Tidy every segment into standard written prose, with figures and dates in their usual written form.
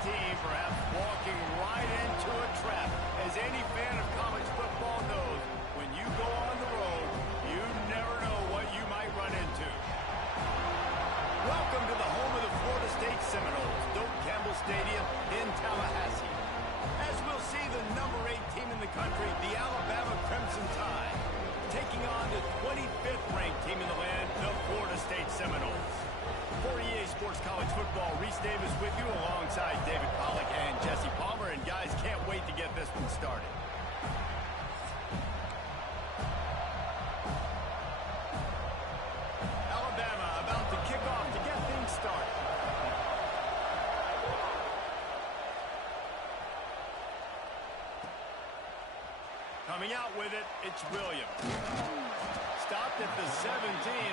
team perhaps walking right into a trap. As any fan of college football knows, when you go on the road, you never know what you might run into. Welcome to the home of the Florida State Seminoles, Doak Campbell Stadium in Tallahassee. As we'll see the number 8 team in the country, the Alabama Crimson Tide, taking on the 25th ranked team in the land, the Florida State Seminoles. For EA Sports College Football, Reese Davis with you alongside David Pollack and Jesse Palmer. And guys, can't wait to get this one started. Alabama about to kick off to get things started. Coming out with it, it's Williams. Stopped at the 17,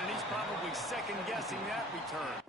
and he's probably second-guessing that return.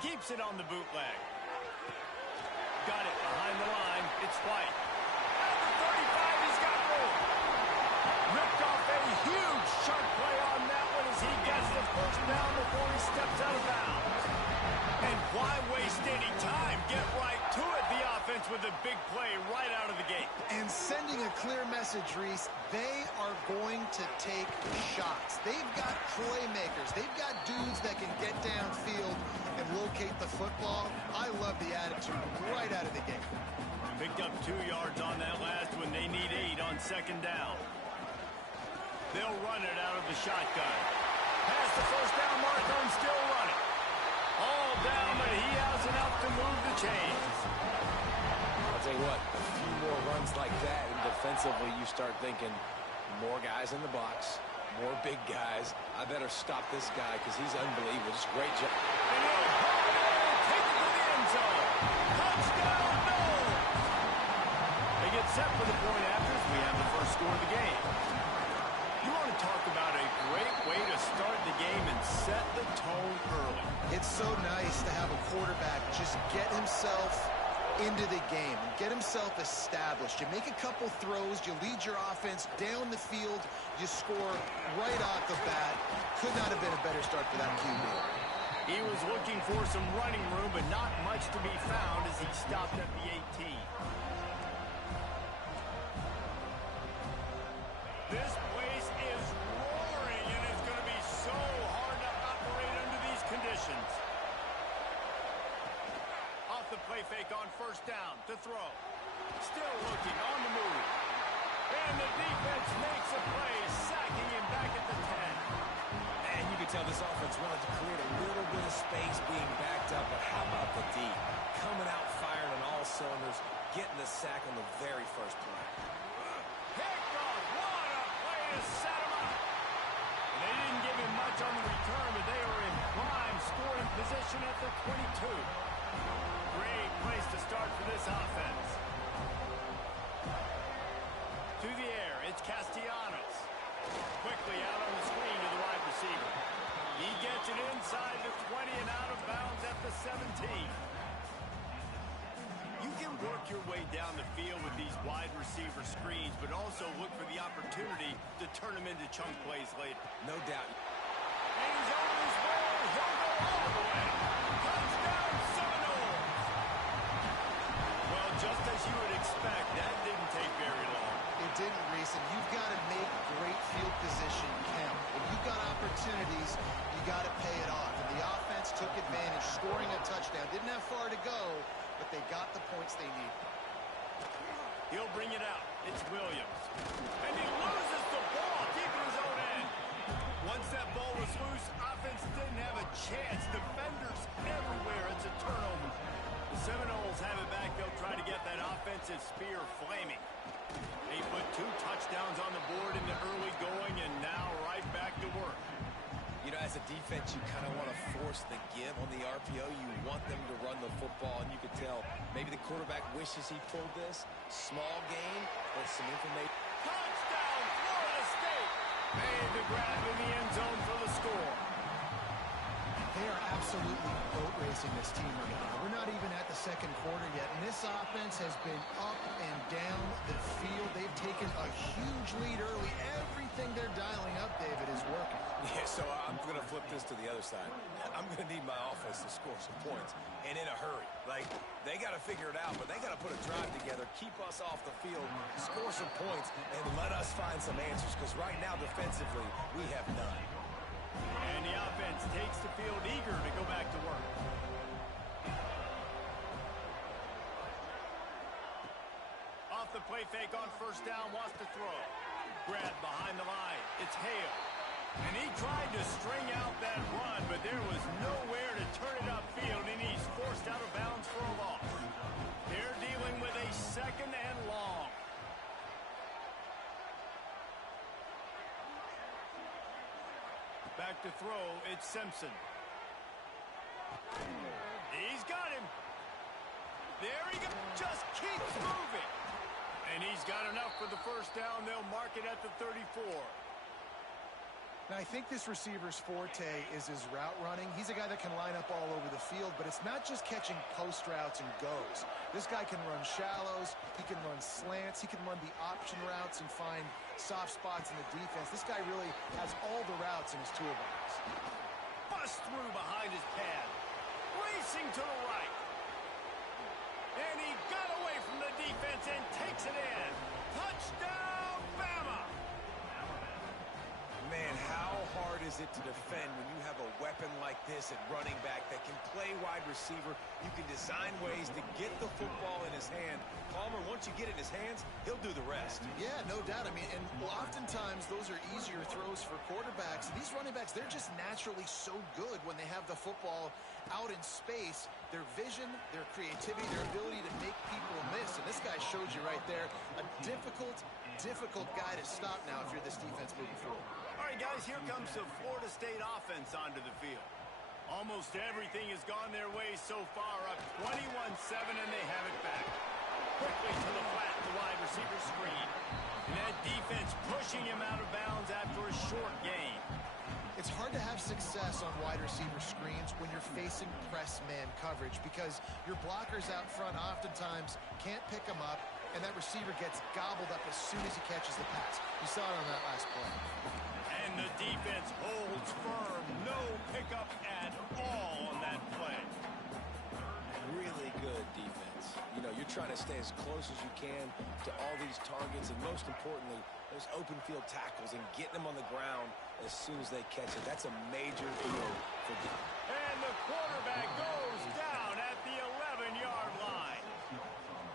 Keeps it on the bootleg. Got it behind the line. It's White. At the 35, he's got more. Ripped off a huge sharp play on that one as he gets the first down before he steps out of bounds. And why waste any time? Get right to it, the offense, with a big play right out of the gate. And sending a clear message, Reese, they are going to take shots. They've got playmakers. They've got dudes that can get downfield and locate the football. I love the attitude right out of the gate. Picked up 2 yards on that last one. They need 8 on second down. They'll run it out of the shotgun. Past the first down marker and still running. All down, but he has enough to move the chains. I'll tell you what, a few more runs like that, and defensively you start thinking more guys in the box, more big guys. I better stop this guy because he's unbelievable. Just great job. And he'll pop it in, take it to the end zone. Touchdown, Nolan! They get set for the point after as we have the first score of the game. You want to talk about a great way to start the game and set the tone early. It's so nice to have a quarterback just get himself into the game and get himself established. You make a couple throws, you lead your offense down the field, you score right off the bat. Could not have been a better start for that QB. He was looking for some running room, but not much to be found as he stopped at the 18. This place is roaring, and it's going to be so hard to operate under these conditions. Off the play fake on first down to throw. Still looking on the move. And the defense makes a play, sacking him back at the 10. And you can tell this offense wanted to create a little bit of space being backed up, but how about the D? Coming out firing on all cylinders, getting the sack on the very first play. Kickoff, what a play to set him up. And they didn't give him much on the return, but they are in prime scoring position at the 22. Great place to start for this offense. To the air, it's Castellanos. Quickly out on the screen to the wide receiver. He gets it inside the 20 and out of bounds at the 17. You can work your way down the field with these wide receiver screens, but also look for the opportunity to turn them into chunk plays later. No doubt. And he's on his way. He'll go all the way. Touchdown, Seminoles. Well, just as you would expect, that didn't take very long. It didn't, Reese, and you've got to make great field position count. When you've got opportunities, you got to pay it off. And the offense took advantage, scoring a touchdown. Didn't have far to go, but they got the points they need. He'll bring it out. It's Williams. And he loses the ball deep in his own end. Once that ball was loose, offense didn't have a chance. Defenders everywhere. It's a turnover. The Seminoles have it back. They'll try to get that offensive spear flaming. They put 2 touchdowns on the board in the early going, and now right back to work. You know, as a defense, you kind of want to force the give on the RPO. You want them to run the football, and you could tell maybe the quarterback wishes he pulled this. Small gain, but some information. Touchdown, Florida State! Made the grab in the end zone for the score. They are absolutely boat racing this team right now. We're not even at the second quarter yet, and this offense has been up and down the field. They've taken a huge lead early. Everything they're dialing up, David, is working. Yeah, so I'm going to flip this to the other side. I'm going to need my offense to score some points, and in a hurry. Like, they got to figure it out, but they got to put a drive together, keep us off the field, score some points, and let us find some answers, because right now, defensively, we have none. And the offense takes the field eager to go back to work. Off the play fake on first down, wants to throw. Grab behind the line. It's Hale. And he tried to string out that run, but there was nowhere to turn it upfield, and he's forced out of bounds for a loss. They're dealing with a second and long. Back to throw, it's Simpson. He's got him. There he goes. Just keeps moving. And he's got enough for the first down. They'll mark it at the 34. Now, I think this receiver's forte is his route running. He's a guy that can line up all over the field, but it's not just catching post routes and goes. This guy can run shallows. He can run slants. He can run the option routes and find soft spots in the defense. This guy really has all the routes in his toolbox. Bust through behind his pad. Racing to the right. And he got away from the defense and takes it in. Touchdown, Bama! Man, how hard is it to defend when you have a weapon like this at running back that can play wide receiver? You can design ways to get the football in his hand. Palmer, once you get it in his hands, he'll do the rest. Yeah, no doubt. I mean, and oftentimes those are easier throws for quarterbacks. These running backs, they're just naturally so good when they have the football out in space. Their vision, their creativity, their ability to make people miss. And this guy showed you right there, a difficult guy to stop now if you're this defense moving forward. All right, guys, here comes the Florida State offense onto the field. Almost everything has gone their way so far, up 21-7, and they have it back. Quickly to the flat, the wide receiver screen. And that defense pushing him out of bounds after a short gain. It's hard to have success on wide receiver screens when you're facing press man coverage because your blockers out front oftentimes can't pick them up, and that receiver gets gobbled up as soon as he catches the pass. You saw it on that last play. And the defense holds firm. No pickup at all on that play. Really good defense. You know, you're trying to stay as close as you can to all these targets, and most importantly, those open field tackles and getting them on the ground as soon as they catch it. That's a major deal for them. And the quarterback goes down at the 11-yard line.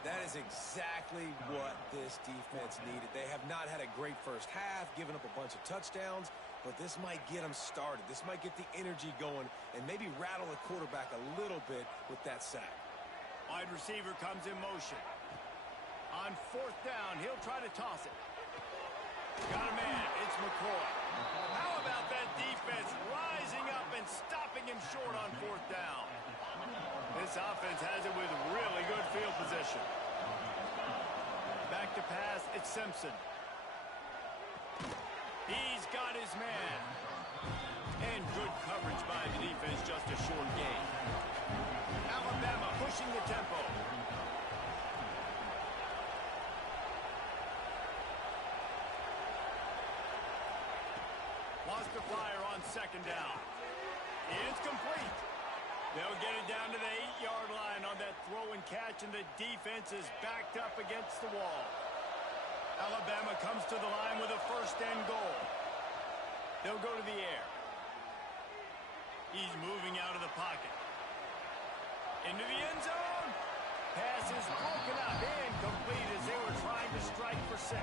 That is exactly what this defense needed. They have not had a great first half, giving up a bunch of touchdowns, but this might get them started. This might get the energy going and maybe rattle the quarterback a little bit with that sack. Wide receiver comes in motion. On fourth down, he'll try to toss it. Got a man. It's McCoy. How about that defense rising up and stopping him short on fourth down? This offense has it with really good field position. Back to pass, it's Simpson. He's got his man. And good coverage by the defense, just a short gain. Alabama pushing the tempo. Lost the flyer on second down. It's complete. They'll get it down to the 8-yard line on that throw and catch, and the defense is backed up against the wall. Alabama comes to the line with a first and goal. They'll go to the air. He's moving out of the pocket. Into the end zone. Pass is broken up, incomplete as they were trying to strike for 6.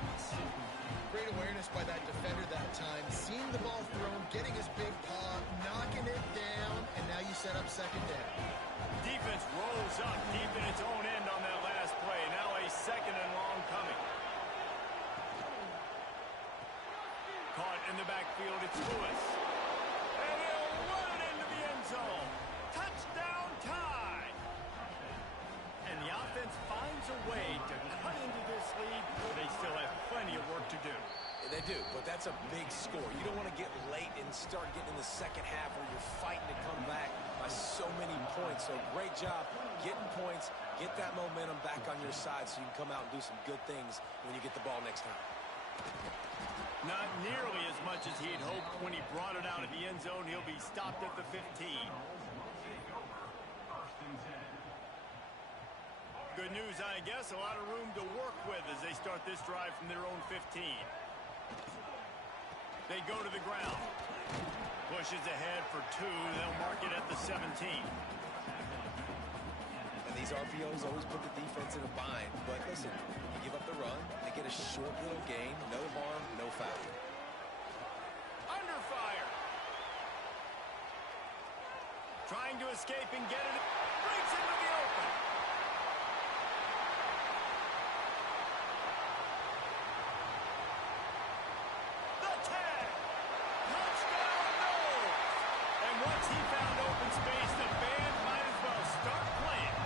Great awareness by that defender that time. Seeing the ball thrown, getting his big paw, knocking it down, and now you set up second down. Defense rolls up deep in its own end on that last play. Now a second and long coming. Caught in the backfield, it's Lewis. And he'll run it into the end zone. Touchdown tie. And the offense finds a way to cut into this lead. They still have plenty of work to do. They do, but that's a big score. You don't want to get late and start getting in the second half where you're fighting to come back by so many points. So great job getting points, get that momentum back on your side so you can come out and do some good things when you get the ball next time. Not nearly as much as he'd hoped when he brought it out of the end zone. He'll be stopped at the 15. Good news, I guess. A lot of room to work with as they start this drive from their own 15. They go to the ground. Pushes ahead for 2. They'll mark it at the 17. And these RPOs always put the defense in a bind. But listen, you give up the run, they get a short little gain, no harm, no foul. Under fire. Trying to escape and get it. Breaks into the open. The tag. Touchdown, no. And once he found open space, the band might as well start playing.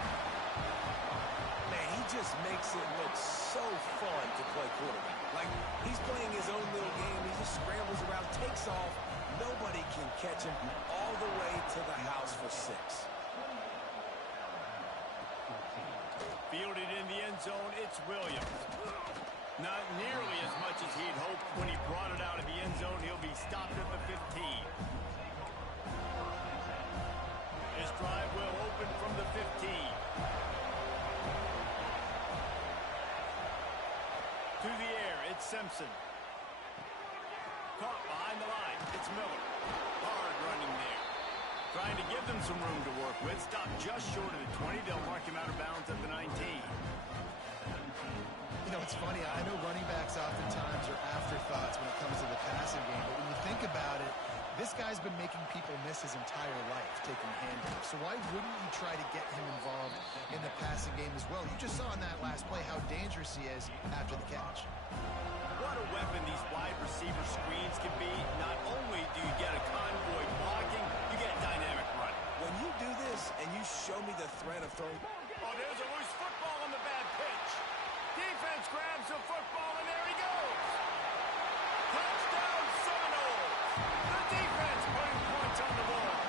Man, he just makes it look so fun to play quarterback. Like, he's playing his own little game. He just scrambles around, takes off. Nobody can catch him all the way to the house for 6. Fielded in the end zone, it's Williams. Not nearly as much as he'd hoped when he brought it out of the end zone. He'll be stopped at the 15. His drive will open from the 15. To the air, it's Simpson. Caught behind the line, it's Miller. Hard running there. Trying to give them some room to work with. Stopped just short of the 20. They'll mark him out of bounds at the 19. You know, it's funny. I know running backs oftentimes are afterthoughts when it comes to the passing game, but when you think about it, this guy's been making people miss his entire life taking handoffs. So why wouldn't you try to get him involved in the passing game as well? You just saw in that last play how dangerous he is after the catch. What a weapon these wide receiver screens can be. Not only do you get a convoy blocking, you get dynamic running. When you do this and you show me the threat of throwing... Oh, there's a loose football on the bad pitch. Defense grabs the football, and there he goes. Touchdown, Seminoles. The defense putting points on the board.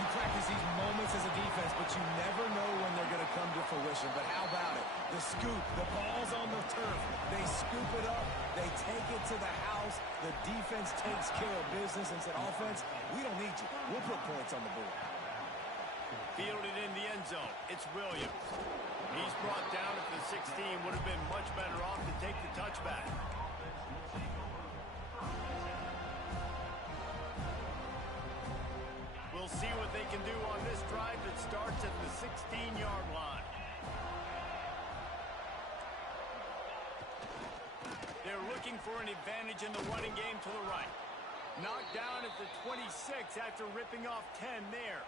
You practice these moments as a defense, but you never know when they're going to come to fruition. But how about it? The scoop, the ball's on the turf. They scoop it up. They take it to the house. The defense takes care of business and said, offense, we don't need you. We'll put points on the board. Fielded in the end zone. It's Williams. He's brought down at the 16. Would have been much better off to take the touchback. We'll see what they can do on this drive that starts at the 16-yard line. They're looking for an advantage in the running game to the right. Knocked down at the 26 after ripping off 10 there.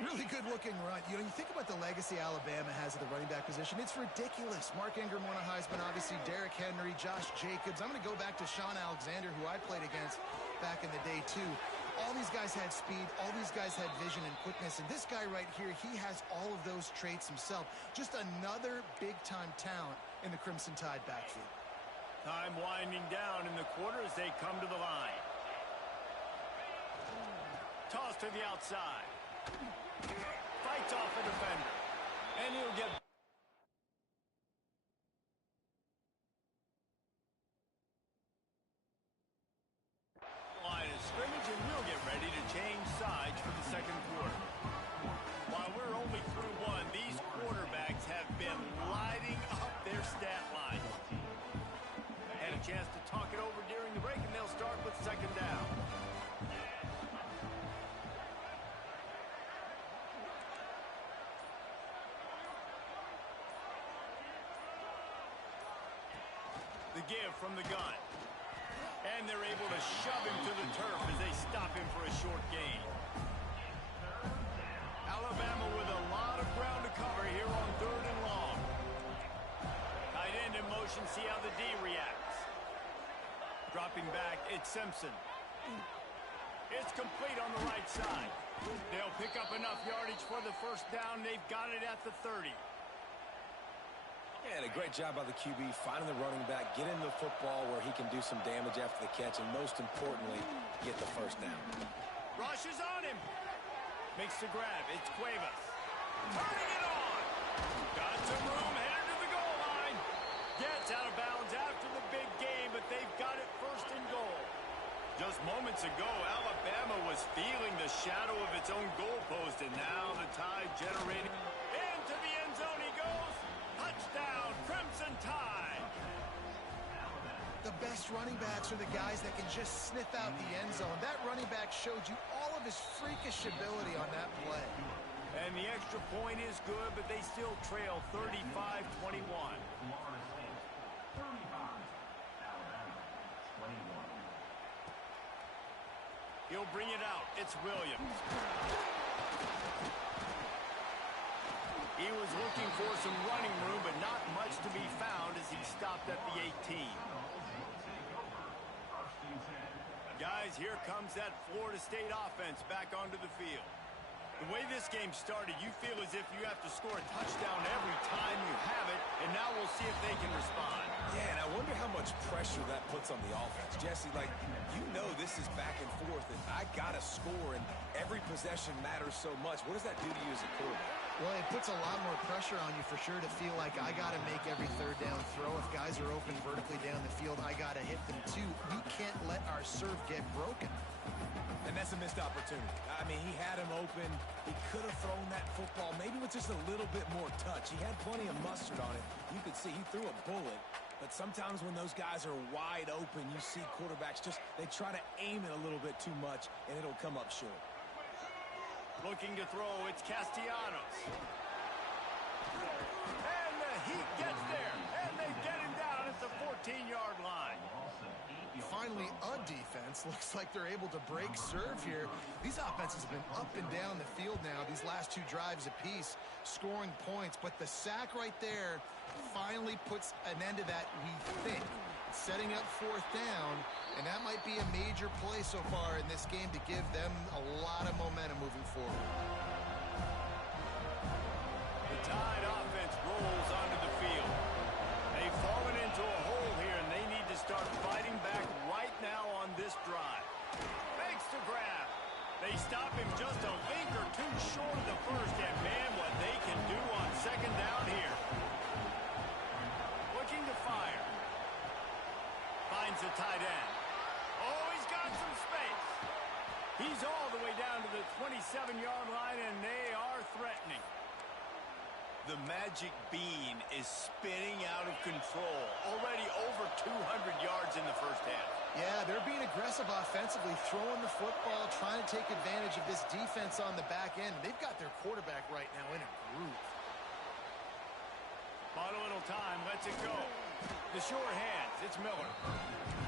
Really good-looking run. You know, you think about the legacy Alabama has at the running back position. It's ridiculous. Mark Ingram won a Heisman, obviously. Derrick Henry, Josh Jacobs. I'm going to go back to Sean Alexander, who I played against back in the day, too. All these guys had speed. All these guys had vision and quickness. And this guy right here, he has all of those traits himself. Just another big-time talent in the Crimson Tide backfield. Time winding down in the quarter as they come to the line. Toss to the outside. Fights off a defender. And he'll get... line of scrimmage, and we'll get ready to change sides for the second quarter. their stat line. Had a chance to talk it over during the break, and they'll start with second down. The give from the gun. And they're able to shove him to the turf as they stop him for a short gain. Alabama with a lot of ground to cover here on 3rd and long. Tight end in motion, see how the D reacts. Dropping back, it's Simpson. It's complete on the right side. They'll pick up enough yardage for the first down. They've got it at the 30. And a great job by the QB finding the running back, getting the football where he can do some damage after the catch, and most importantly, get the first down. Rush is on him. Makes the grab. It's Cuevas. Turning it on. Got some room, headed to the goal line. Gets out of bounds after the big game, but they've got it 1st and goal. Just moments ago, Alabama was feeling the shadow of its own goalpost, and now the Tide generating. Into the end zone he goes. Touchdown, Crimson Tide. The best running backs are the guys that can just sniff out the end zone. That running back showed you all of his freakish ability on that play. And the extra point is good, but they still trail 35-21. He'll bring it out. It's Williams. He was looking for some running room, but not much to be found as he stopped at the 18. Guys, here comes that Florida State offense back onto the field. The way this game started, you feel as if you have to score a touchdown every time you have it, and now we'll see if they can respond. Yeah, and I wonder how much pressure that puts on the offense. Jesse, like, you know this is back and forth, and I got to score, and every possession matters so much. What does that do to you as a quarterback? Well, it puts a lot more pressure on you for sure to feel like I got to make every 3rd down throw. If guys are open vertically down the field, I got to hit them too. We can't let our serve get broken. And that's a missed opportunity. I mean, he had him open. He could have thrown that football maybe with just a little bit more touch. He had plenty of mustard on it. You could see he threw a bullet. But sometimes when those guys are wide open, you see quarterbacks just, they try to aim it a little bit too much, and it'll come up short. Looking to throw, it's Castellanos. And the Heat gets there, and they get him down at the 14-yard line. Finally, a defense. Looks like they're able to break serve here. These offenses have been up and down the field now, these last 2 drives apiece, scoring points. But the sack right there finally puts an end to that, we think. Setting up 4th down, and that might be a major play so far in this game to give them a lot of momentum moving forward. The Tide offense rolls onto the field. They've fallen into a hole here, and they need to start fighting back right now on this drive. Makes the grab. They stop him just a link or 2 short of the first, and man, what they can do on 2nd down here. Looking to fire. Finds the tight end. Oh, he's got some space. He's all the way down to the 27-yard line, and they are threatening. The magic bean is spinning out of control. Already over 200 yards in the first half. Yeah, they're being aggressive offensively, throwing the football, trying to take advantage of this defense on the back end. They've got their quarterback right now in a groove. Bought a little time, lets it go. The sure hands, it's Miller.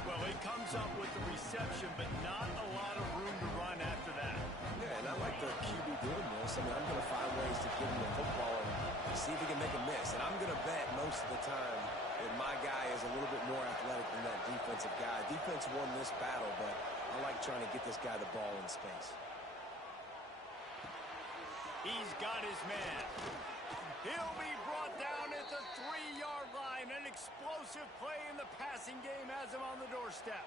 Well, he comes up with the reception, but not a lot of room to run after that. Yeah, and I like the QB doing this. I mean, I'm going to find ways to get him the football and see if he can make a miss. And I'm going to bet most of the time that my guy is a little bit more athletic than that defensive guy. Defense won this battle, but I like trying to get this guy the ball in space. He's got his man. He'll be brought down at the 3-yard line. An explosive play in the passing game has him on the doorstep.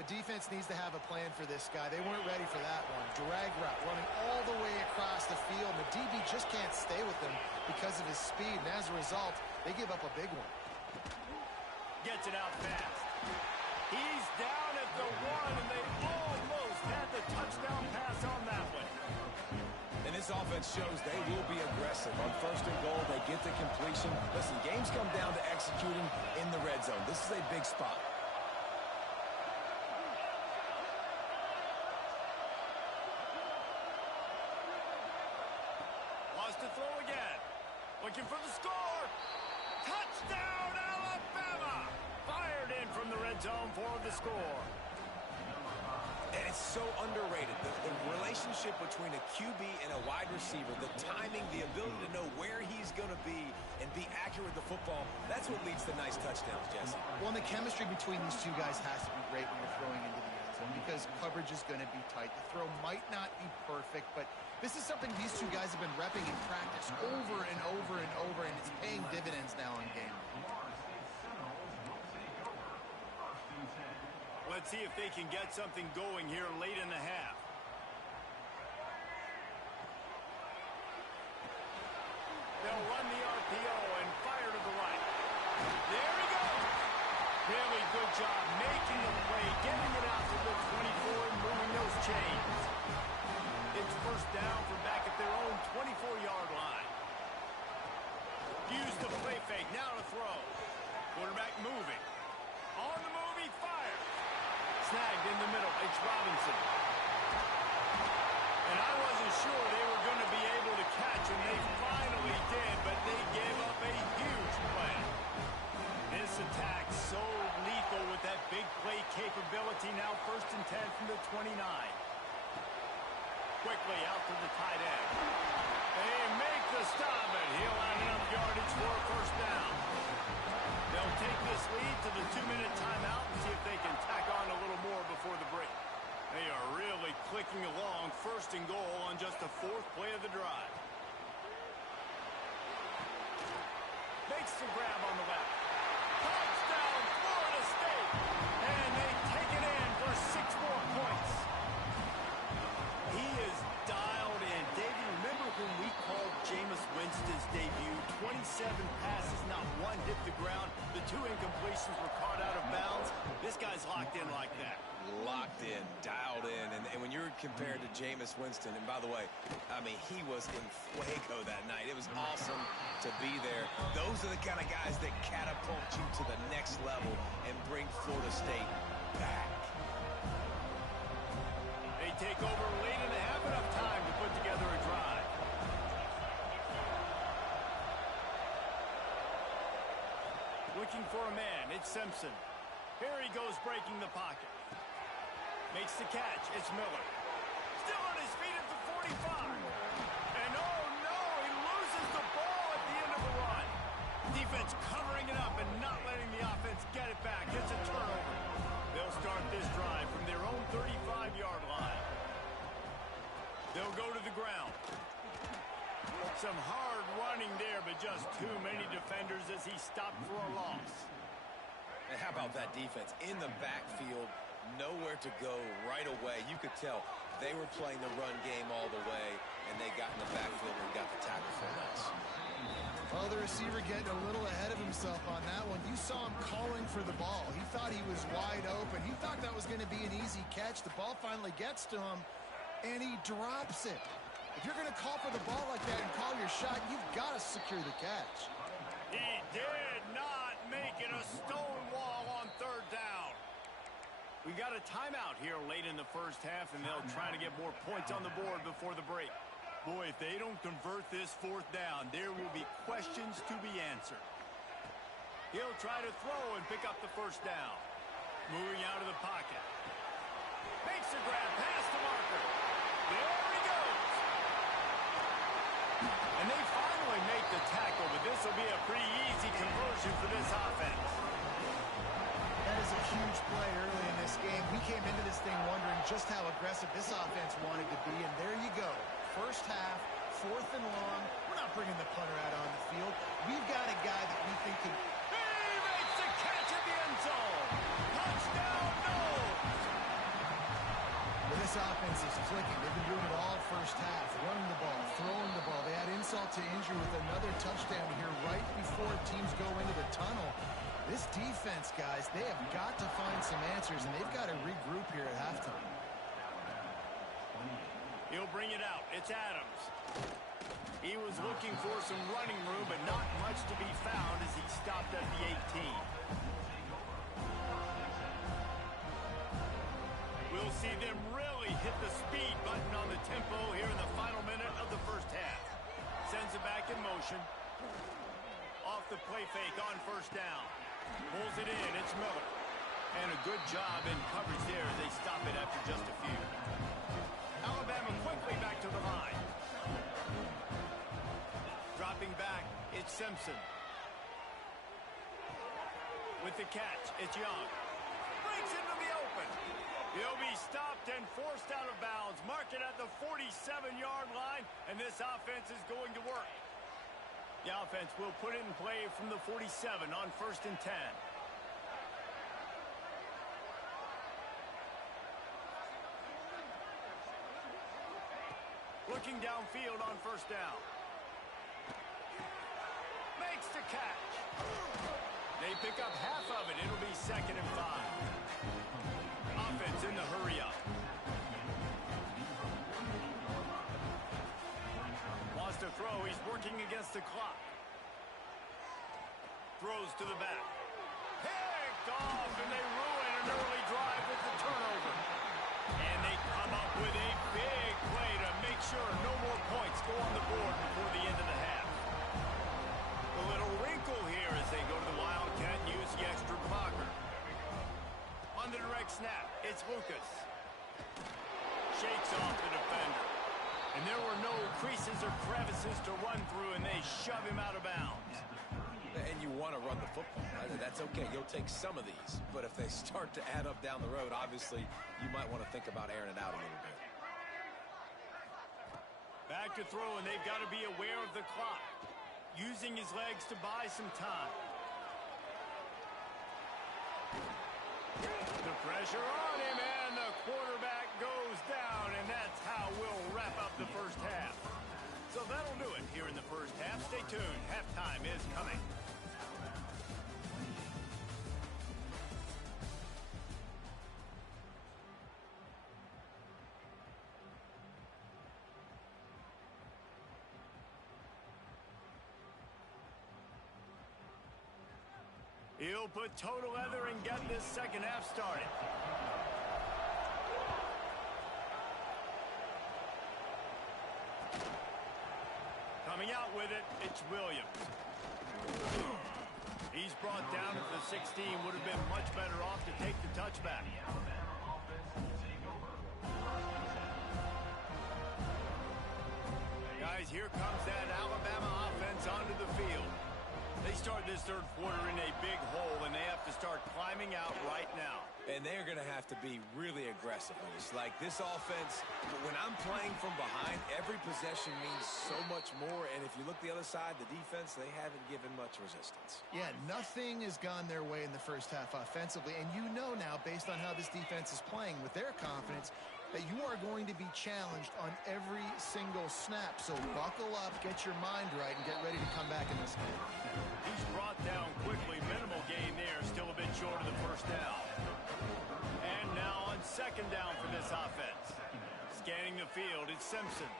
The defense needs to have a plan for this guy. They weren't ready for that one. Drag route running all the way across the field. The DB just can't stay with him because of his speed. And as a result, they give up a big one. Gets it out fast. He's down at the 1, and they almost had the touchdown pass on that one. And this offense shows they will be aggressive. On first and goal, they get the completion. Listen, games come down to executing in the red zone. This is a big spot. Wants to throw again. Looking for the score. Touchdown, Alabama! Fired in from the red zone for the score. And it's so underrated. The relationship between a QB and a wide receiver, the timing, the ability to know where he's going to be and be accurate with the football, that's what leads to nice touchdowns, Jesse. Well, and the chemistry between these two guys has to be great when you're throwing into the end zone because coverage is going to be tight. The throw might not be perfect, but this is something these two guys have been repping in practice over and over and over, and it's paying dividends now in game. Let's see if they can get something going here late in the half. They'll run the RPO and fire to the right. There he goes. Really good job making the play, getting it out to the 24 and moving those chains. It's first down from back at their own 24-yard line. Use the play fake, now to throw. Quarterback moving. On the move, he fires. Snagged in the middle, it's Robinson. And I wasn't sure they were going to be able to catch him. They finally did, but they gave up a huge play. This attack so lethal with that big play capability. Now first and 10 from the 29. Quickly out to the tight end. They make the stop, and he'll add enough yardage for a first down. They'll take this lead to the 2-minute timeout and see if they can tack on a little more before the break. They are really clicking along, first and goal on just the 4th play of the drive. Makes the grab on the left. Touchdown, Florida State! And they take it in for 6 more points. He is dialed in. David, remember when we called Jameis Winston's debut? 27 passes, not one hit the ground. The 2 incompletions were caught out of bounds. This guy's locked in like that. Locked in, dialed in. And when you're compared to Jameis Winston, and by the way, I mean, he was in fuego that night. It was awesome to be there. Those are the kind of guys that catapult you to the next level and bring Florida State back. They take over late in the half, enough time to put together a drive. Looking for a man, it's Simpson. Here he goes breaking the pocket. Makes the catch, it's Miller. Still on his feet at the 45. And oh no, he loses the ball at the end of the run. Defense covering it up and not letting the offense get it back. It's a turnover. They'll start this drive from their own 35-yard line. They'll go to the ground. Some hard running there, but just too many defenders as he stopped for a loss. And how about that defense in the backfield, nowhere to go right away. You could tell they were playing the run game all the way, and they got in the backfield and got the tackle for us. Well, the receiver getting a little ahead of himself on that one. You saw him calling for the ball. He thought he was wide open. He thought that was going to be an easy catch. The ball finally gets to him, and he drops it. If you're going to call for the ball like that and call your shot, you've got to secure the catch. He did not make it a stone wall on 3rd down. We got a timeout here late in the first half, and they'll try to get more points on the board before the break. Boy, if they don't convert this 4th down, there will be questions to be answered. He'll try to throw and pick up the first down. Moving out of the pocket. Makes a grab past the marker. There he goes. And they finally make the tackle, but this will be a pretty easy conversion for this offense. That is a huge play early in this game. We came into this thing wondering just how aggressive this offense wanted to be, and there you go. First half, 4th and long. We're not bringing the punter out on the field. We've got a guy that we think can... He makes the catch at the end zone. Touchdown, Knowles. Well, this offense is clicking. They've been doing it all first half. Running the ball, throwing the ball. They had insult to injury with another touchdown here right before teams go into the tunnel. This defense, guys, they have got to find some answers, and they've got to regroup here at halftime. He'll bring it out. It's Adams. He was looking for some running room, but not much to be found as he stopped at the 18. We'll see them really hit the speed button on the tempo here in the final minute of the first half. Sends it back in motion. Off the play fake on first down. Pulls it in. It's Miller. And a good job in coverage there as they stop it after just a few. Alabama quickly back to the line. Dropping back, it's Simpson. With the catch, it's Young. Breaks into the open. He'll be stopped and forced out of bounds. Mark it at the 47-yard line, and this offense is going to work. The offense will put it in play from the 47 on 1st and 10. Looking downfield on first down. Makes the catch. They pick up half of it. It'll be 2nd and 5. Offense in the hurry up. Wants to throw. He's working against the clock. Throws to the back. Picked off, and they ruin an early drive with the turnover. And they come up with a big play to make sure no more points go on the board before the end of the half. A little wrinkle here as they go to the Wildcat and use the extra blocker. On the direct snap, it's Lucas. Shakes off the defender. And there were no creases or crevices to run through, and they shove him out of bounds. And you want to run the football, right? That's okay. You'll take some of these. But if they start to add up down the road, obviously, you might want to think about airing it out a little bit. Back to throw, and they've got to be aware of the clock. Using his legs to buy some time. The pressure on him, and the quarterback goes down, and that's how we'll wrap up the first half. So that'll do it here in the first half. Stay tuned. Halftime is coming. He'll put total leather and get this second half started. Coming out with it, it's Williams. He's brought down at the 16. Would have been much better off to take the touchback. Guys, here comes that Alabama offense onto the field. They start this third quarter in a big hole, and they have to start climbing out right now. And they're going to have to be really aggressive. It's like this offense, when I'm playing from behind, every possession means so much more. And if you look the other side, the defense, they haven't given much resistance. Yeah, nothing has gone their way in the first half offensively. And you know now, based on how this defense is playing with their confidence, that you are going to be challenged on every single snap. So buckle up, get your mind right, and get ready to come back in this game. He's brought down quickly. Minimal gain there. Still a bit short of the first down. And now on second down for this offense. Scanning the field, it's Simpson.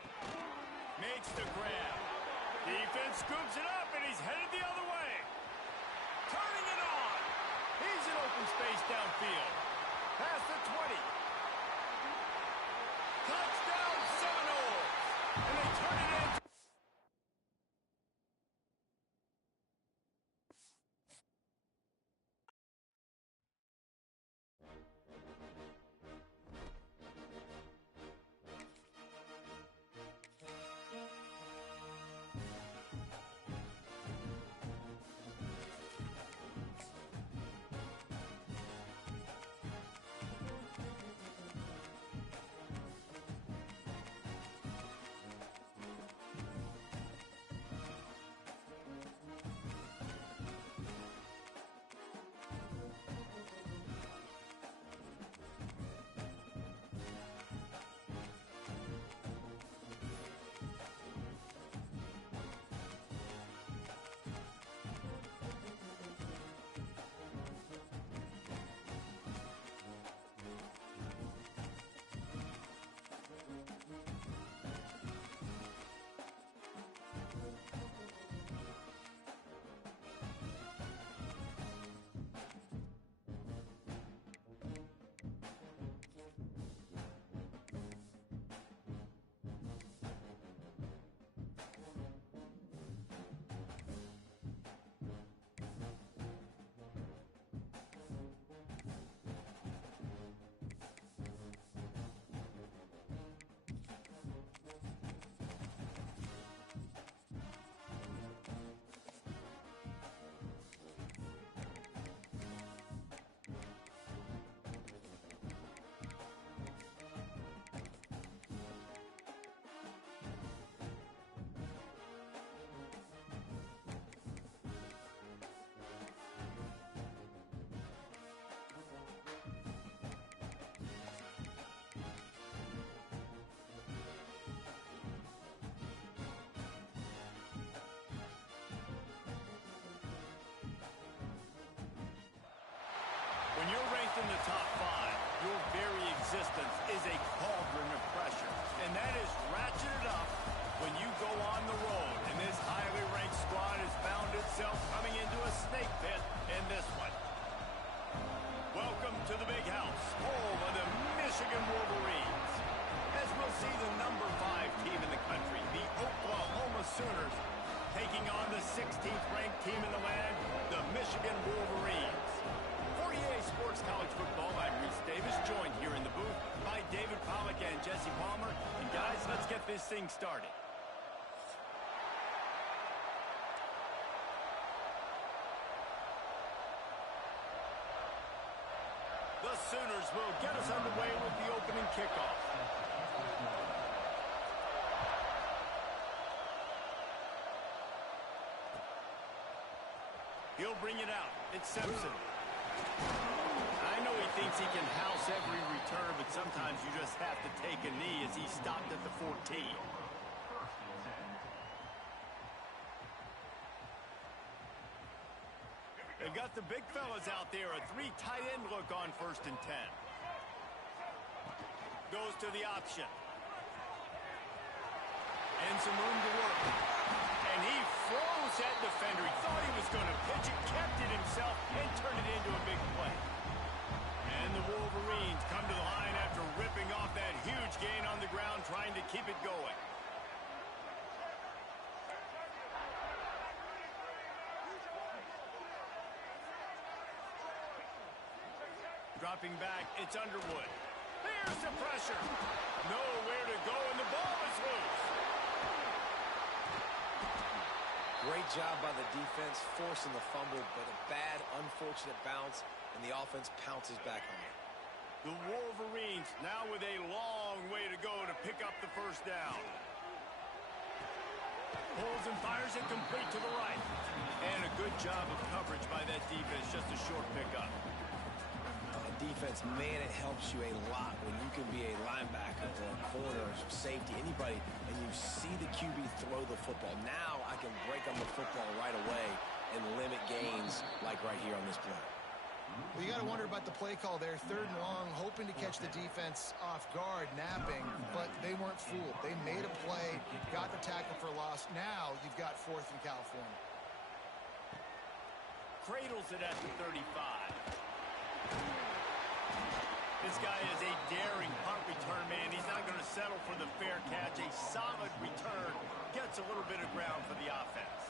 Makes the grab. Defense scoops it up, and he's headed the other way. Turning it on. He's in open space downfield. Past the 20. Touchdown Seminoles. And they turn it in. top five, your very existence is a cauldron of pressure. And that is ratcheted up when you go on the road. And this highly ranked squad has found itself coming into a snake pit in this one. Welcome to the big house, home of the Michigan Wolverines. As we'll see the number 5 team in the country, the Oklahoma Sooners, taking on the 16th ranked team in the land, the Michigan Wolverines. For EA Sports College Football, I'm Reese Davis, joined here in the booth by David Pollack and Jesse Palmer. And guys, let's get this thing started. The Sooners will get us underway with the opening kickoff. He'll bring it out. It's Simpson. I know he thinks he can house every return, but sometimes you just have to take a knee as he stopped at the 14. They've got the big fellas out there, a 3 tight end look on 1st and 10. Goes to the option. And some room to work. And he froze that defender. He thought he was going to pitch it, kept it himself, and turned it into a big play. And the Wolverines come to the line after ripping off that huge gain on the ground, trying to keep it going. Dropping back, it's Underwood. There's the pressure. Nowhere to go, and the ball is loose. Great job by the defense, forcing the fumble, but a bad, unfortunate bounce, and the offense pounces back on it. The Wolverines now with a long way to go to pick up the first down. Pulls and fires it complete to the right. And a good job of coverage by that defense, just a short pickup. Defense, man, it helps you a lot when you can be a linebacker or a corner or safety, anybody, and you see the QB throw the football. Now I can break on the football right away and limit gains like right here on this play. Well, you got to wonder about the play call there. 3rd and long, hoping to catch the defense off guard, napping, but they weren't fooled. They made a play, got the tackle for loss. Now you've got 4th in California. Cradles it at the 35. This guy is a daring punt return man. He's not going to settle for the fair catch. A solid return gets a little bit of ground for the offense.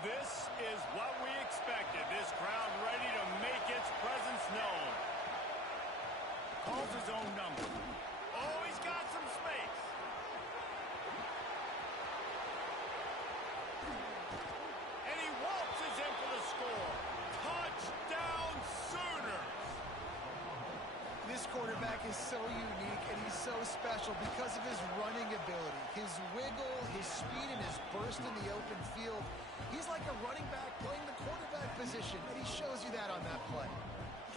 This is what we expected. This crowd ready to make its presence known. Calls his own number. Oh, he's got some space. And he waltzes in for the score. Touchdown Sooners! This quarterback is so unique and he's so special because of his running ability, his wiggle, his speed, and his burst in the open field. He's like a running back playing the quarterback position, and he shows you that on that play.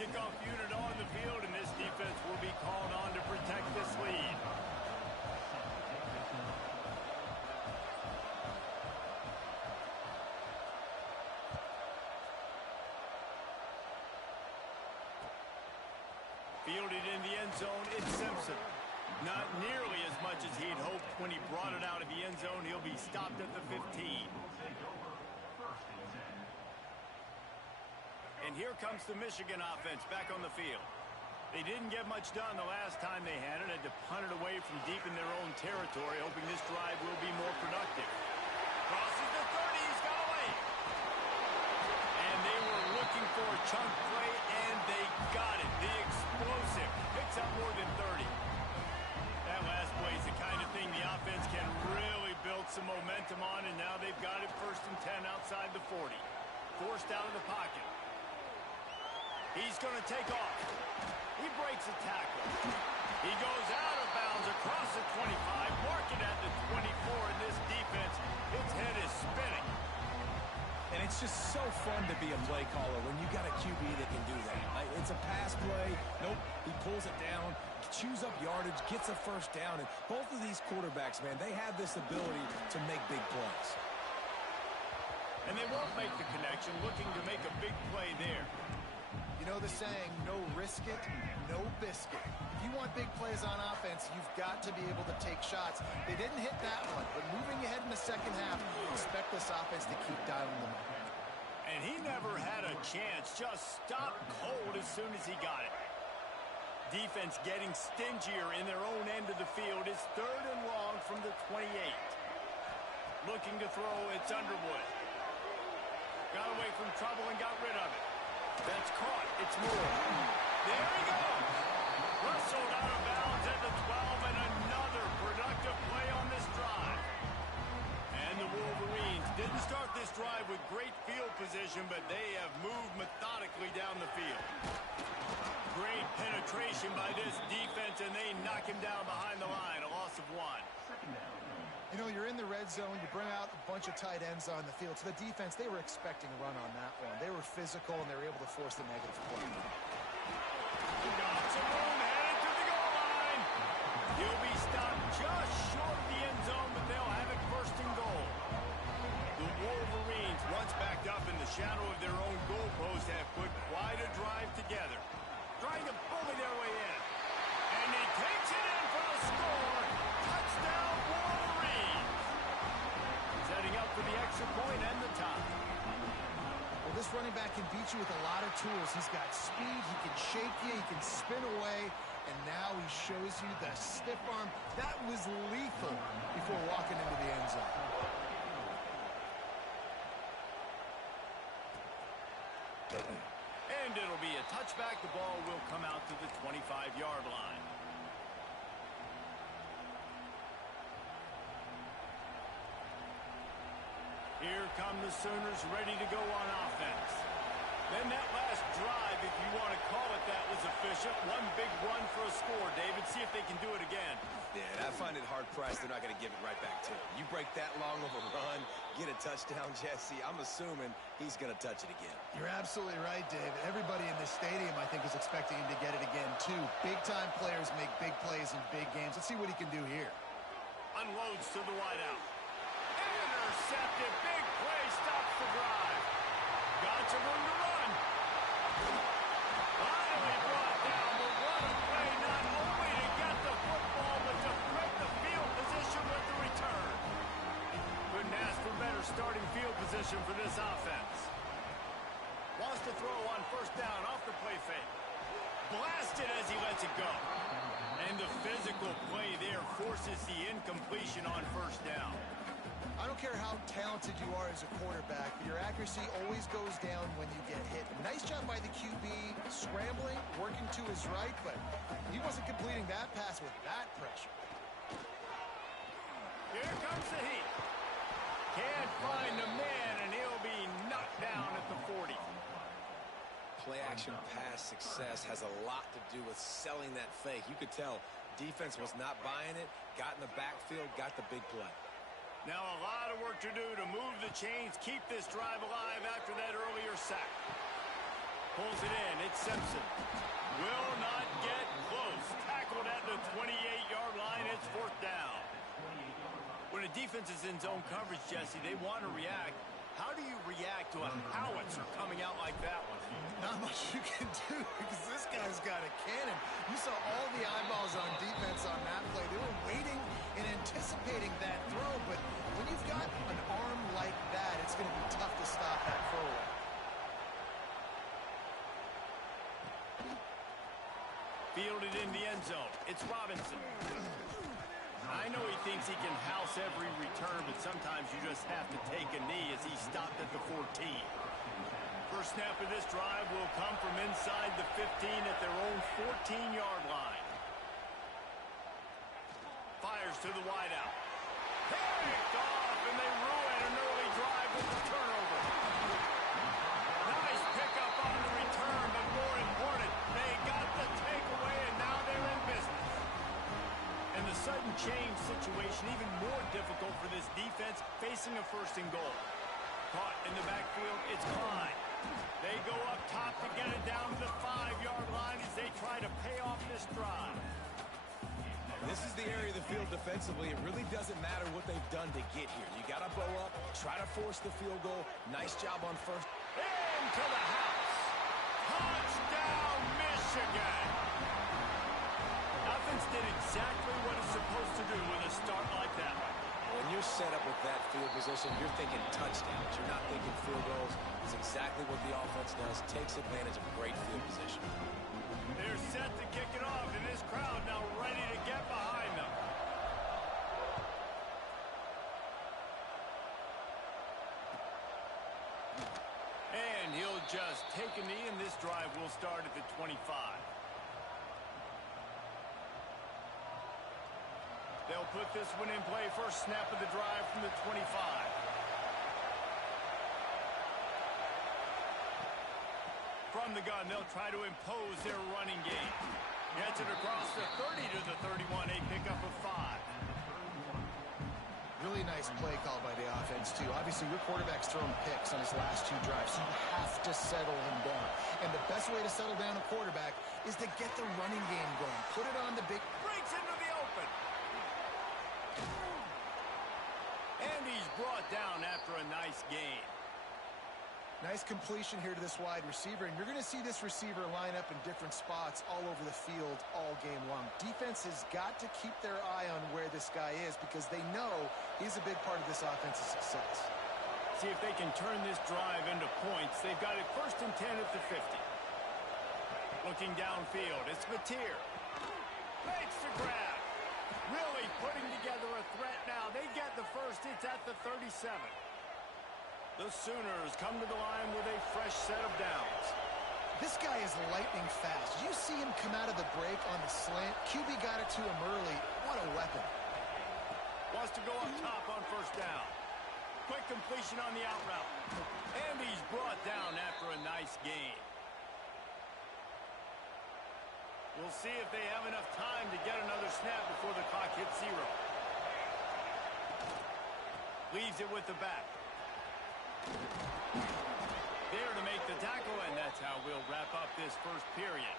Kickoff unit on the field, and this defense will be called on to protect this lead. Fielded in the end zone, it's Simpson. Not nearly as much as he'd hoped when he brought it out of the end zone. He'll be stopped at the 15. And here comes the Michigan offense back on the field. They didn't get much done the last time they had to punt it away from deep in their own territory, hoping this drive will be more productive. Crosses the 30, he's got away. And they were looking for a chunk play, and they got it. The explosive picks up more than 30. That last play is the kind of thing the offense can really build some momentum on, and now they've got it 1st and 10 outside the 40. Forced out of the pocket. He's going to take off. He breaks a tackle. He goes out of bounds across the 25, mark it at the 24, and this defense, its head is spinning. And it's just so fun to be a play caller when you got a QB that can do that. It's a pass play. Nope, he pulls it down, chews up yardage, gets a 1st down. And both of these quarterbacks, man, they have this ability to make big plays. And they won't make the connection, looking to make a big play there. You know the saying, no risk it, no biscuit. If you want big plays on offense, you've got to be able to take shots. They didn't hit that one, but moving ahead in the second half, expect this offense to keep dialing them up. And he never had a chance, just stopped cold as soon as he got it. Defense getting stingier in their own end of the field. It's 3rd and long from the 28. Looking to throw, it's Underwood. Got away from trouble and got rid of it. That's caught. It's Moore. There he goes. Rustled out of bounds at the 12, and another productive play on this drive. And the Wolverines didn't start this drive with great field position, but they have moved methodically down the field. Great penetration by this defense, and they knock him down behind the line. A loss of 1. You know, you're in the red zone, you bring out a bunch of tight ends on the field. So the defense, they were expecting a run on that one. They were physical, and they were able to force the negative play. Got some room, headed to the goal line. He'll be stopped just short of the end zone, but they'll have it 1st and goal. The Wolverines, once backed up in the shadow of their own goalpost, have put quite a drive together. Trying to bully their way in. And he takes it in for the score. Touchdown, Wolverines. Setting up for the extra point and the tie. Well, this running back can beat you with a lot of tools. He's got speed, he can shake you, he can spin away, and now he shows you the stiff arm. That was lethal before walking into the end zone. And it'll be a touchback. The ball will come out to the 25-yard line. Here come the Sooners ready to go on offense. Then that last drive, if you want to call it that, was efficient. One big run for a score, David. See if they can do it again. Yeah, I find it hard-pressed they're not going to give it right back to him. You break that long of a run, get a touchdown, Jesse, I'm assuming he's going to touch it again. You're absolutely right, David. Everybody in this stadium, I think, is expecting him to get it again, too. Big-time players make big plays in big games. Let's see what he can do here. Unloads to the wideout. Intercepted. Big play. Stops the drive. Got some room to run. Finally brought down, but what a play. Not only to get the football, but to thread the field position with the return. Couldn't ask for better starting field position for this offense. Wants to throw on 1st down off the play fake. Blasted as he lets it go. And the physical play there forces the incompletion on 1st down. I don't care how talented you are as a quarterback, but your accuracy always goes down when you get hit. Nice job by the QB, scrambling, working to his right, but he wasn't completing that pass with that pressure. Here comes the heat. Can't find the man, and he'll be knocked down at the 40. Play-action pass success has a lot to do with selling that fake. You could tell defense was not buying it, got in the backfield, got the big play. Now a lot of work to do to move the chains, keep this drive alive after that earlier sack. Pulls it in. It's Simpson. Will not get close. Tackled at the 28-yard line. It's 4th down. When a defense is in zone coverage, Jesse, they want to react. How do you react to a howitzer coming out like that one? Not much you can do because this guy's got a cannon. You saw all the eyeballs on defense on that play. They were waiting and anticipating that throw, but when you've got an arm like that, it's going to be tough to stop that throw. Fielded in the end zone. It's Robinson. I know he thinks he can house every return, but sometimes you just have to take a knee as he stopped at the 14. First snap of this drive will come from inside the 15 at their own 14-yard line. Fires to the wideout. Picked off, and they ruin an early drive with the turnover. Nice pickup on the return, but more important, they got the takeaway, and now they're in business. And the sudden change situation even more difficult for this defense facing a 1st and goal. Caught in the backfield, it's Klein. They go up top to get it down to the 5-yard line as they try to pay off this drive. This is the area of the field defensively. It really doesn't matter what they've done to get here. You got to bow up, try to force the field goal. Nice job on 1st. Into the house. Touchdown! position, you're thinking touchdowns. You're not thinking field goals. It's exactly what the offense does. Takes advantage of great field position. They're set to kick it off, and this crowd now ready to get behind them. And he'll just take a knee, and this drive will start at the 25. They'll put this one in play. First snap of the drive from the 25. From the gun, they'll try to impose their running game. Gets it across the 30 to the 31, a pickup of 5. Really nice play call by the offense, too. Obviously, your quarterback's thrown picks on his last 2 drives, so you have to settle him down. And the best way to settle down a quarterback is to get the running game going. Put it on the big... Breaks into the open. And he's brought down after a nice gain. Nice completion here to this wide receiver, and you're going to see this receiver line up in different spots all over the field all game long. Defense has got to keep their eye on where this guy is because they know he's a big part of this offense's success. See if they can turn this drive into points. They've got it 1st and 10 at the 50. Looking downfield, it's Mateer. Makes the grab. Really putting together a threat now. They get the first. It's at the 37. The Sooners come to the line with a fresh set of downs. This guy is lightning fast. Did you see him come out of the break on the slant? QB got it to him early. What a weapon. Wants to go up top on 1st down. Quick completion on the out route. And he's brought down after a nice gain. We'll see if they have enough time to get another snap before the clock hits 0. Leaves it with the back. There to make the tackle, and that's how we'll wrap up this first period.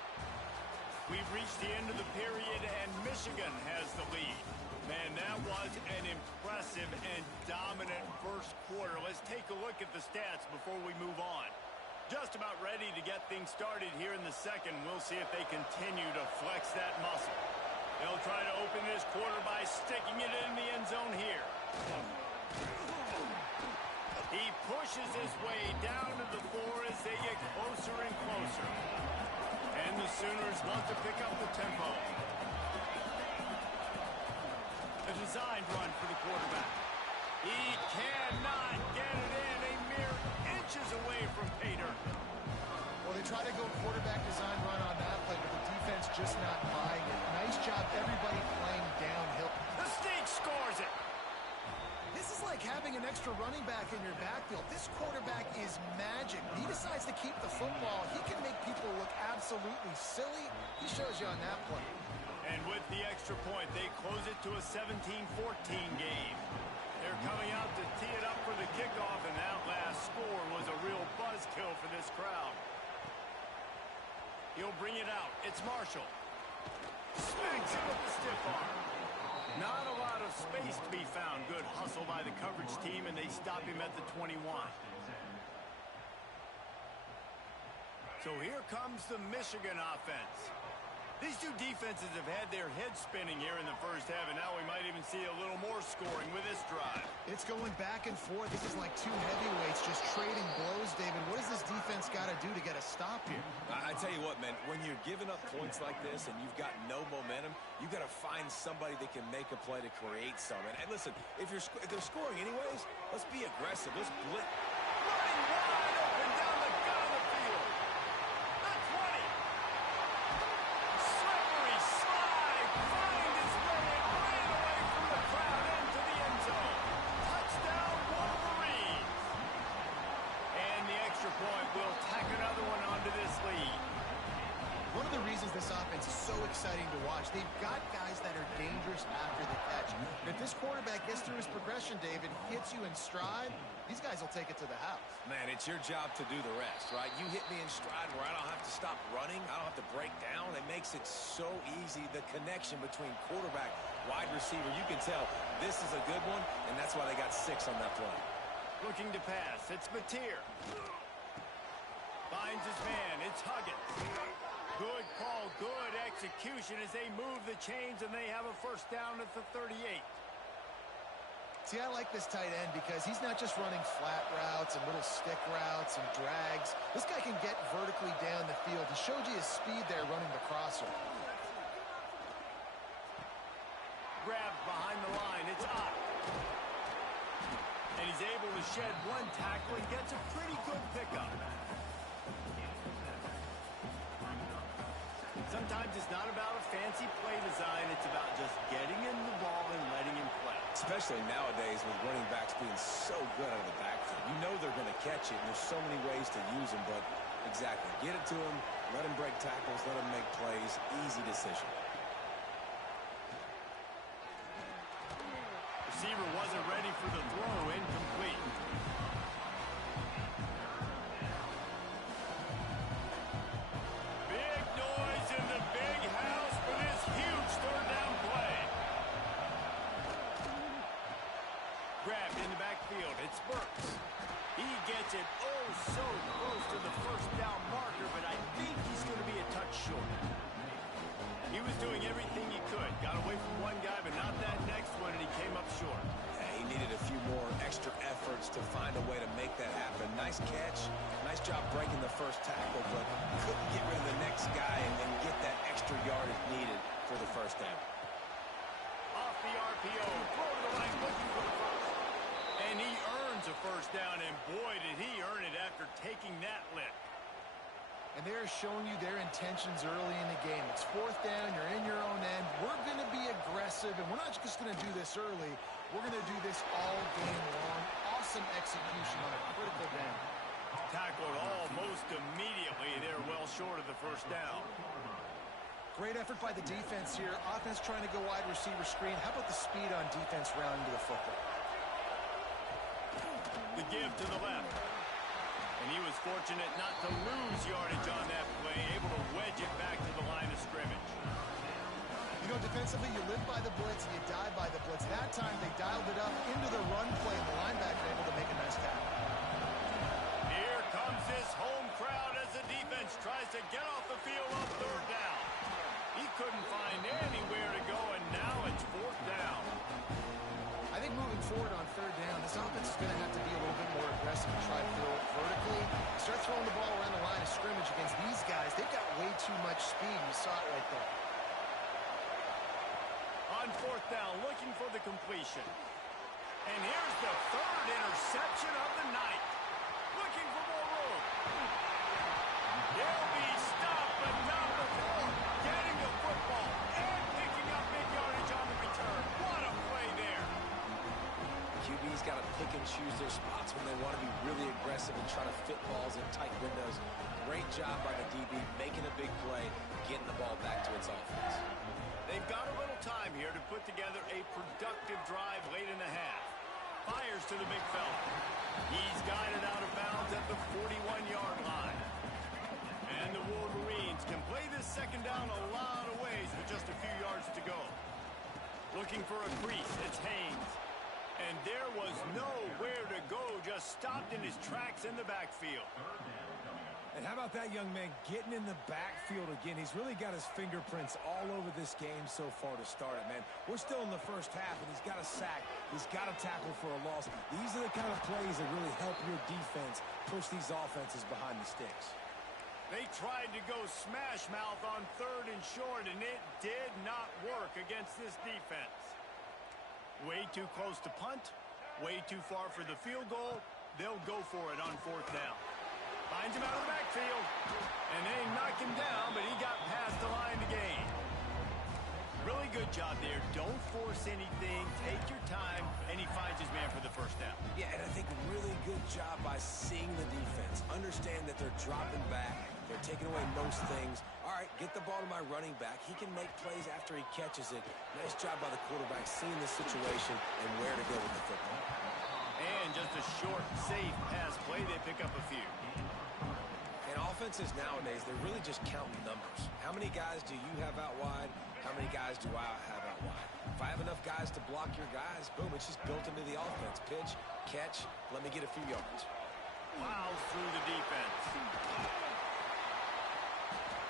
We've reached the end of the period, and Michigan has the lead. Man, that was an impressive and dominant first quarter. Let's take a look at the stats before we move on. Just about ready to get things started here in the second. We'll see if they continue to flex that muscle. They'll try to open this quarter by sticking it in the end zone here. He pushes his way down to the floor as they get closer and closer. And the Sooners want to pick up the tempo. A designed run for the quarterback. He cannot get it in, a mere inches away from Pater. Well, they try to go quarterback design run on that play, but the defense just not buying it. Nice job, everybody playing downhill. The Sneak scores it. This is like having an extra running back in your backfield. This quarterback is magic. He decides to keep the football. He can make people look absolutely silly. He shows you on that play. And with the extra point, they close it to a 17-14 game. They're coming out to tee it up for the kickoff, and that last score was a real buzzkill for this crowd. He'll bring it out. It's Marshall. Smacks it with the stiff arm. Not a lot of space to be found. Good hustle by the coverage team, and they stop him at the 21. So here comes the Michigan offense. These two defenses have had their heads spinning here in the first half, and now we might even see a little more scoring with this drive. It's going back and forth. This is like two heavyweights just trading blows, David. What does this defense got to do to get a stop here? I tell you what, man, when you're giving up points like this and you've got no momentum, you've got to find somebody that can make a play to create some. And listen, if they're scoring anyways, let's be aggressive. Let's blitz. Running wide open down the gut of the field. The 20. Slippery slide. Find his way and ran away from the crowd into the end zone. Touchdown, Wolverines. And the extra point will tack another one onto this lead. One of the reasons this offense is so exciting to watch, they've got guys that are dangerous after the catch. If this quarterback gets through his progression, David, hits you in stride, these guys will take it to the house. Man, it's your job to do the rest, right? You hit me in stride where I don't have to stop running. I don't have to break down. It makes it so easy. The connection between quarterback, wide receiver, you can tell this is a good one, and that's why they got 6 on that play. Looking to pass. It's Mateer. Finds his man. It's Huggins. Good call, good execution as they move the chains, and they have a first down at the 38. See, I like this tight end because he's not just running flat routes and little stick routes and drags. This guy can get vertically down the field. He showed you his speed there running the crosser. Grabbed behind the line. It's up. And he's able to shed one tackle and gets a pretty good pickup. Sometimes it's not about a fancy play design. It's about just getting him the ball and letting him play. Especially nowadays with running backs being so good out of the backfield. You know they're going to catch it, and there's so many ways to use them, but exactly. Get it to him, let him break tackles, let him make plays. Easy decision. Receiver wasn't ready for the throw. Incomplete. Big noise in the big house for this huge third down play. Grabbed in the backfield. It's Burks. He gets it oh so close to the first down marker, but I think he's going to be a touch short. He was doing everything he could. Got away from one guy, but not that next one, and he came up short. Yeah, he needed a few more extra efforts to find a way to make that happen. Nice catch. Nice job breaking the first tackle, but couldn't get rid of the next guy and then get that extra yardage needed for the first down. Off the RPO. Throw to the line, looking for the first. And he earns a first down, and boy, did he earn it after taking that lick. And they're showing you their intentions early in the game. It's fourth down. You're in your own end. We're going to be aggressive, and we're not just going to do this early. We're going to do this all game long. Awesome execution on a critical down. Tackled almost immediately. They're well short of the first down. Great effort by the defense here. Offense trying to go wide receiver screen. How about the speed on defense rounding to the football? The give to the left. And he was fortunate not to lose yardage on that play, able to wedge it back to the line of scrimmage. You know, defensively, you live by the blitz and you die by the blitz. That time, they dialed it up into the run play, and the linebacker able to make a nice tackle. Here comes this home crowd as the defense tries to get off the field on third down. He couldn't find anywhere to go, and now it's fourth down. I think moving forward on third down, this offense is going to have to be a little bit more aggressive and try to throw it vertically. Start throwing the ball around the line of scrimmage against these guys. They've got way too much speed. You saw it right there. On fourth down, looking for the completion. And here's the third interception of the night. Looking for more room. He'll be stopped, but not before getting the football and picking up big yardage on the return. What a play there. QB's got to pick and choose their spots when they want to be really aggressive and try to fit balls in tight windows. Great job by the DB making a big play, getting the ball back to its offense. They've got a little time here to put together a productive drive late in the half. Fires to the big fella. He's guided out of bounds at the 41-yard line. And the Wolverines can play this second down a lot of ways with just a few yards to go. Looking for a crease, it's Haynes. And there was nowhere to go, just stopped in his tracks in the backfield. And how about that young man getting in the backfield again? He's really got his fingerprints all over this game so far to start it, man. We're still in the first half, and he's got a sack. He's got a tackle for a loss. These are the kind of plays that really help your defense push these offenses behind the sticks. They tried to go smash mouth on third and short, and it did not work against this defense. Way too close to punt, way too far for the field goal. They'll go for it on fourth down. Finds him out of the backfield, and they knock him down, but he got past the line to gain. Really good job there. Don't force anything. Take your time, and he finds his man for the first down. Yeah, and I think really good job by seeing the defense. Understand that they're dropping back. They're taking away most things. All right, get the ball to my running back. He can make plays after he catches it. Nice job by the quarterback seeing the situation and where to go with the football. And just a short, safe pass play. They pick up a few. And offenses nowadays, they're really just counting numbers. How many guys do you have out wide? How many guys do I have out wide? If I have enough guys to block your guys, boom, it's just built into the offense. Pitch, catch, let me get a few yards. Plows through the defense.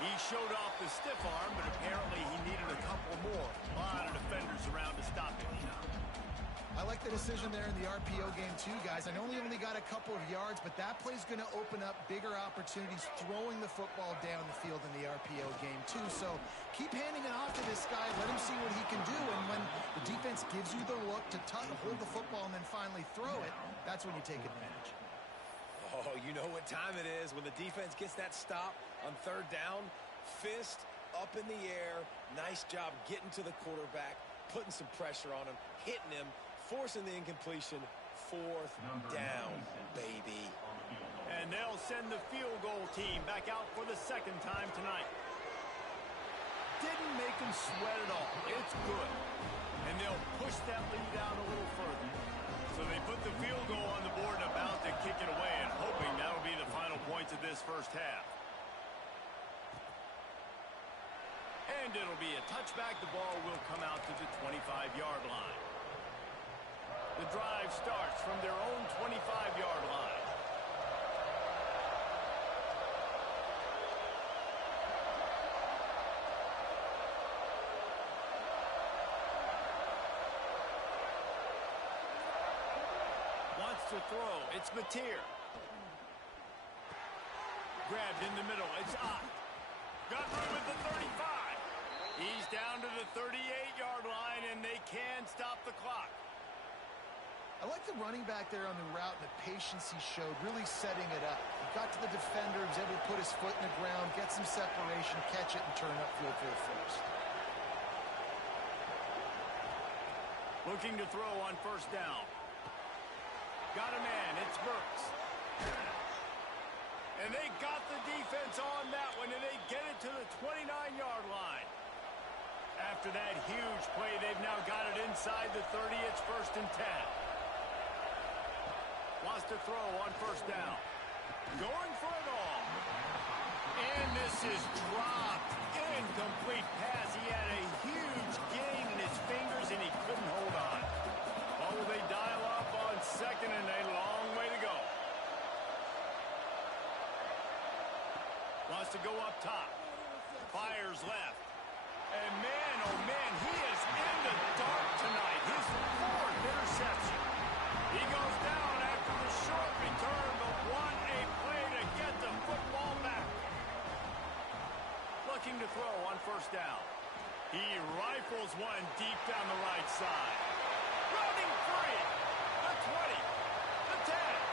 He showed off the stiff arm, but apparently he needed a couple more. A lot of defenders around to stop him. I like the decision there in the RPO game too, guys. I know he only got a couple of yards, but that play's going to open up bigger opportunities throwing the football down the field in the RPO game too. So keep handing it off to this guy. Let him see what he can do. And when the defense gives you the look to hold the football and then finally throw it, that's when you take advantage. Oh, you know what time it is when the defense gets that stop on third down. Fist up in the air. Nice job getting to the quarterback, putting some pressure on him, hitting him, forcing the incompletion. Fourth down, baby. And they'll send the field goal team back out for the second time tonight. Didn't make them sweat at all. It's good. And they'll push that lead out a little further. So they put the field goal on the board and about to kick it away, and hoping that'll be the final points of this first half. And it'll be a touchback. The ball will come out to the 25-yard line. The drive starts from their own 25-yard line. Wants to throw. It's Mateer. Grabbed in the middle. It's Ott. Got room at the 35. He's down to the 38-yard line, and they can stop the clock. I like the running back there on the route and the patience he showed, really setting it up. He got to the defender, he was able to put his foot in the ground, get some separation, catch it, and turn upfield for the first. Looking to throw on first down. Got a man. It's Burks. And they got the defense on that one, and they get it to the 29-yard line. After that huge play, they've now got it inside the 30. It's 1st and 10. Wants to throw on first down. Going for it all. And this is dropped. Incomplete pass. He had a huge gain in his fingers, and he couldn't hold on. Oh, they dial up on second, and a long way to go. Wants to go up top. Fires left. And man, oh man, he is in the dark tonight. His 4th interception. He goes down after the short return, but what a play to get the football back. Looking to throw on first down. He rifles one deep down the right side. Running free. The 20. The 10.